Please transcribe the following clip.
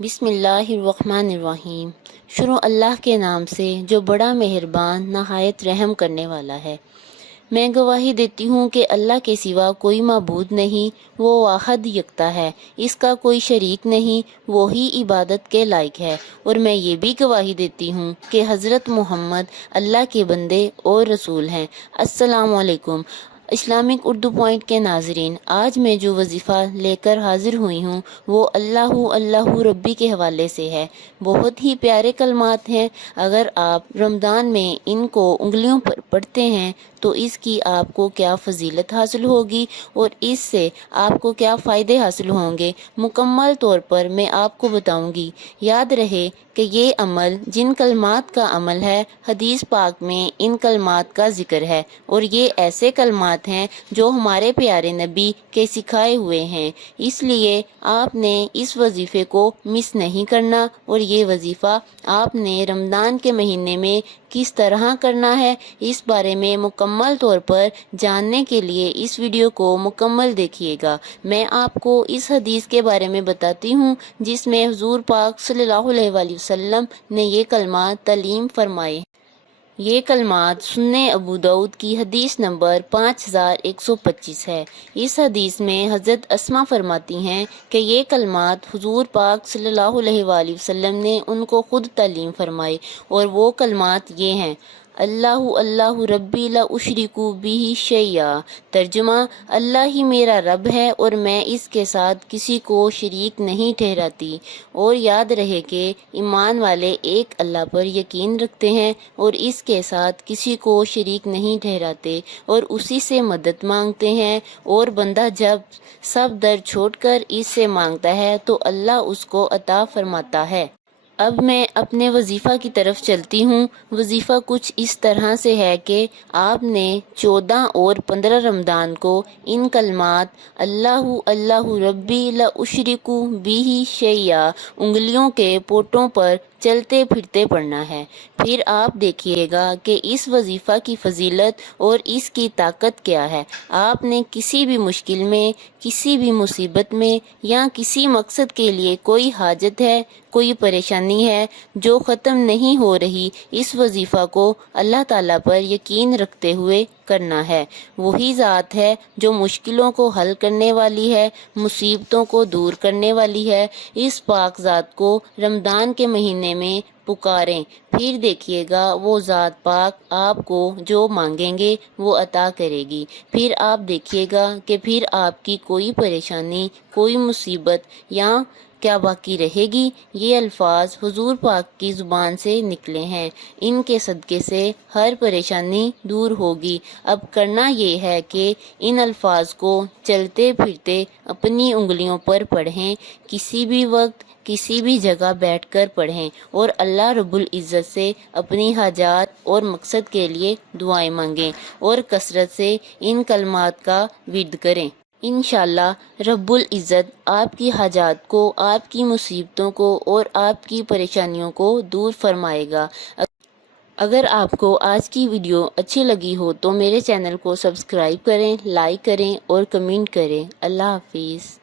بسم اللہ الرحمن الرحیم۔ شروع اللہ کے نام سے جو بڑا مہربان نہایت رحم کرنے والا ہے۔ میں گواہی دیتی ہوں کہ اللہ کے سوا کوئی معبود نہیں، وہ واحد یکتا ہے، اس کا کوئی شریک نہیں، وہی عبادت کے لائق ہے۔ اور میں یہ بھی گواہی دیتی ہوں کہ حضرت محمد اللہ کے بندے اور رسول ہیں۔ السلام علیکم۔ اسلامک اردو پوائنٹ کے ناظرین، آج میں جو وظیفہ لے کر حاضر ہوئی ہوں وہ اللہ ربی کے حوالے سے ہے۔ بہت ہی پیارے کلمات ہیں۔ اگر آپ رمضان میں ان کو انگلیوں پر پڑھتے ہیں تو اس کی آپ کو کیا فضیلت حاصل ہوگی اور اس سے آپ کو کیا فائدے حاصل ہوں گے، مکمل طور پر میں آپ کو بتاؤں گی۔ یاد رہے کہ یہ عمل جن کلمات کا عمل ہے، حدیث پاک میں ان کلمات کا ذکر ہے، اور یہ ایسے کلمات ہیں جو ہمارے پیارے نبی کے سکھائے ہوئے ہیں۔ اس لیے آپ نے اس وظیفے کو مس نہیں کرنا، اور یہ وظیفہ آپ نے رمضان کے مہینے میں کس طرح کرنا ہے، اس بارے میں مکمل طور پر جاننے کے لیے اس ویڈیو کو مکمل دیکھیے گا۔ میں آپ کو اس حدیث کے بارے میں بتاتی ہوں جس میں حضور پاک صلی اللہ علیہ وآلہ وسلم نے یہ کلمات تعلیم فرمائے۔ یہ کلمات سنن ابو داؤد کی حدیث نمبر 5125 ہے۔ اس حدیث میں حضرت اسما فرماتی ہیں کہ یہ کلمات حضور پاک صلی اللہ علیہ وآلہ وسلم نے ان کو خود تعلیم فرمائے، اور وہ کلمات یہ ہیں: اللہ ربی لا اشرک بہ شیئا۔ ترجمہ: اللہ ہی میرا رب ہے اور میں اس کے ساتھ کسی کو شریک نہیں ٹھہراتی۔ اور یاد رہے کہ ایمان والے ایک اللہ پر یقین رکھتے ہیں اور اس کے ساتھ کسی کو شریک نہیں ٹھہراتے اور اسی سے مدد مانگتے ہیں، اور بندہ جب سب در چھوڑ کر اس سے مانگتا ہے تو اللہ اس کو عطا فرماتا ہے۔ اب میں اپنے وظیفہ کی طرف چلتی ہوں۔ وظیفہ کچھ اس طرح سے ہے کہ آپ نے 14 اور 15 رمضان کو ان کلمات اللہ ربی لا اشرک بہ شیئا انگلیوں کے پوٹوں پر چلتے پھرتے پڑھنا ہے۔ پھر آپ دیکھیے گا کہ اس وظیفہ کی فضیلت اور اس کی طاقت کیا ہے۔ آپ نے کسی بھی مشکل میں، کسی بھی مصیبت میں، یا کسی مقصد کے لیے کوئی حاجت ہے، کوئی پریشانی ہے جو ختم نہیں ہو رہی، اس وظیفہ کو اللہ تعالیٰ پر یقین رکھتے ہوئے کرنا ہے۔ وہی ذات ہے جو مشکلوں کو حل کرنے والی ہے، مصیبتوں کو دور کرنے والی ہے۔ اس پاک ذات کو رمضان کے مہینے میں پکاریں، پھر دیکھیے گا وہ ذات پاک آپ کو جو مانگیں گے وہ عطا کرے گی۔ پھر آپ دیکھیے گا کہ پھر آپ کی کوئی پریشانی، کوئی مصیبت یا کیا باقی رہے گی۔ یہ الفاظ حضور پاک کی زبان سے نکلے ہیں، ان کے صدقے سے ہر پریشانی دور ہوگی۔ اب کرنا یہ ہے کہ ان الفاظ کو چلتے پھرتے اپنی انگلیوں پر پڑھیں، کسی بھی وقت کسی بھی جگہ بیٹھ کر پڑھیں، اور اللہ رب العزت سے اپنی حاجات اور مقصد کے لیے دعائیں مانگیں، اور کثرت سے ان کلمات کا ورد کریں۔ انشاءاللہ رب العزت آپ کی حاجات کو، آپ کی مصیبتوں کو اور آپ کی پریشانیوں کو دور فرمائے گا۔ اگر آپ کو آج کی ویڈیو اچھی لگی ہو تو میرے چینل کو سبسکرائب کریں، لائک کریں اور کمنٹ کریں۔ اللہ حافظ۔